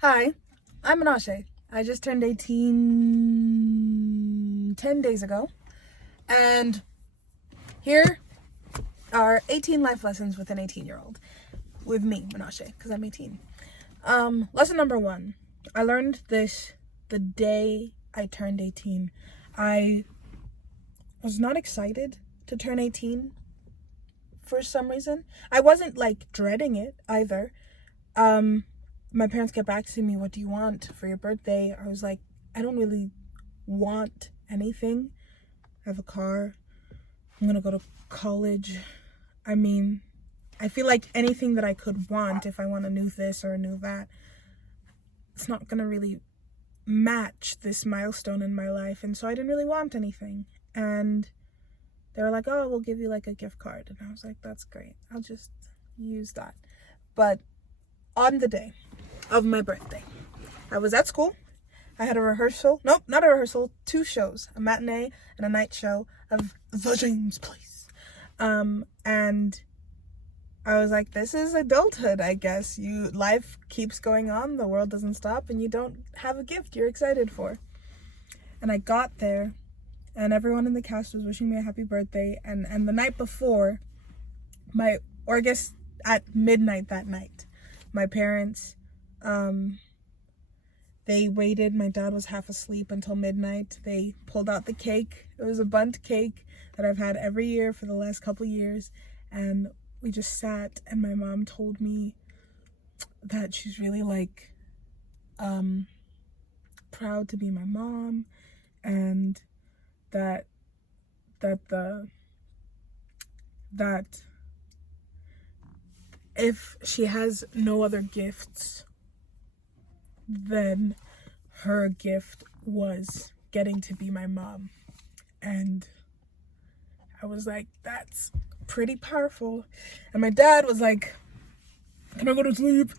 Hi, I'm Menashe. I just turned 18 10 days ago, and here are 18 life lessons with an 18-year-old. With me, Menashe, because I'm 18. Lesson number one. I learned this the day I turned 18. I was not excited to turn 18 for some reason. I wasn't like dreading it either. My parents kept asking me, what do you want for your birthday? I was like, I don't really want anything. I have a car. I'm gonna go to college. I mean, I feel like anything that I could want, if I want a new this or a new that, it's not gonna really match this milestone in my life. And so I didn't really want anything. And they were like, oh, we'll give you like a gift card. And I was like, that's great. I'll just use that. But on the day of my birthday, I was at school. I had a rehearsal. Nope, not a rehearsal. 2 shows, a matinee and a night show of The James Place. And I was like, this is adulthood, I guess. Life keeps going on. The world doesn't stop, and you don't have a gift you're excited for. And I got there, and everyone in the cast was wishing me a happy birthday. And the night before, I guess at midnight that night, my parents, they waited. My dad was half asleep until midnight. They pulled out the cake. It was a bundt cake that I've had every year for the last couple years. And we just sat, and my mom told me that she's really like proud to be my mom, and that if she has no other gifts, then her gift was getting to be my mom. And I was like, that's pretty powerful. And my dad was like, can I go to sleep?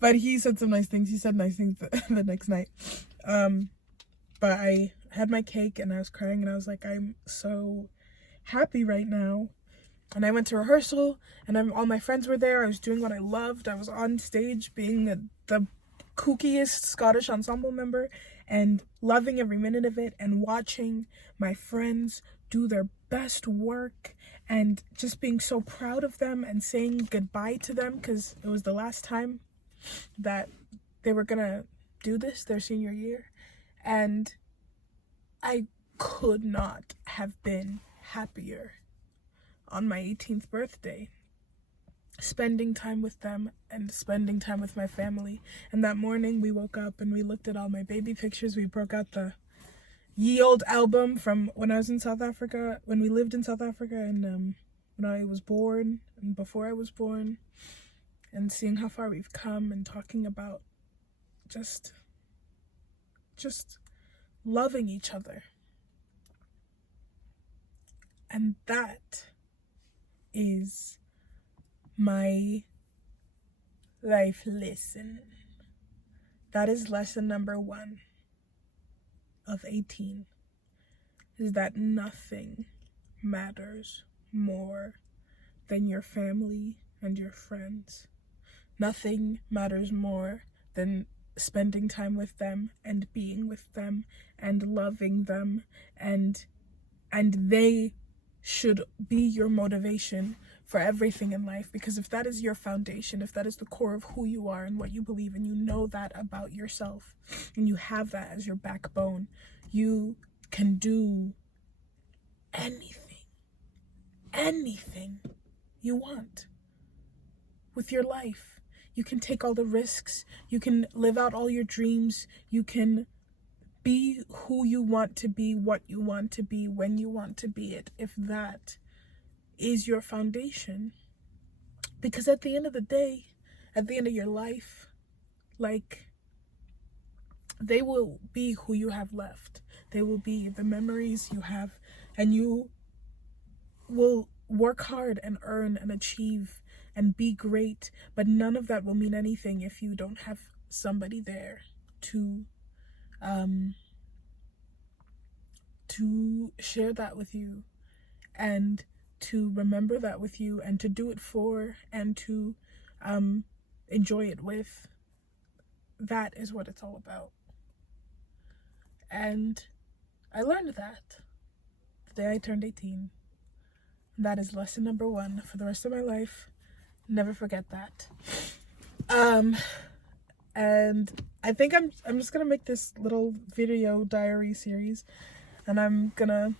But he said some nice things. He said nice things the next night. But I had my cake, and I was crying, and I was like, I'm so happy right now. And I went to rehearsal, and all my friends were there. I was doing what I loved. I was on stage being the kookiest Scottish ensemble member, and loving every minute of it, and watching my friends do their best work, and just being so proud of them, and saying goodbye to them, because it was the last time that they were gonna do this, their senior year. And I could not have been happier on my 18th birthday, spending time with them and spending time with my family. And that morning we woke up and we looked at all my baby pictures. We broke out the ye old album from when I was in South Africa, when we lived in South Africa, and when I was born and before I was born, and seeing how far we've come, and talking about just loving each other. And that is my life lesson. That is lesson number 1 of 18, is that nothing matters more than your family and your friends. Nothing matters more than spending time with them and being with them and loving them, and they should be your motivation for everything in life. Because if that is your foundation, if that is the core of who you are and what you believe, and you know that about yourself, and you have that as your backbone, you can do anything you want with your life. You can take all the risks. You can live out all your dreams. You can be who you want to be, what you want to be, when you want to be it, if that is your foundation. Because at the end of the day, at the end of your life, like, they will be who you have left. They will be the memories you have, and you will work hard and earn and achieve and be great, but none of that will mean anything if you don't have somebody there to share that with you, and to remember that with you, and to do it for, and to enjoy it with. that is what it's all about. And I learned that the day I turned 18. That is lesson number 1 for the rest of my life. Never forget that. And I think I'm just gonna make this little video diary series, and I'm gonna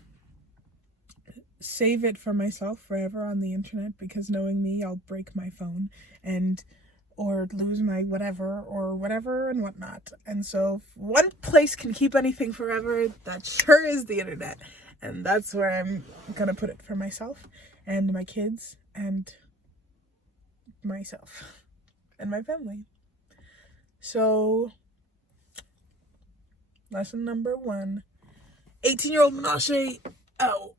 save it for myself forever on the internet, because knowing me, I'll break my phone or lose my whatever and whatnot. And so if one place can keep anything forever, that sure is the internet. And that's where I'm gonna put it for myself and my kids and myself and my family. So, lesson number 1, 18-year-old Menashe out.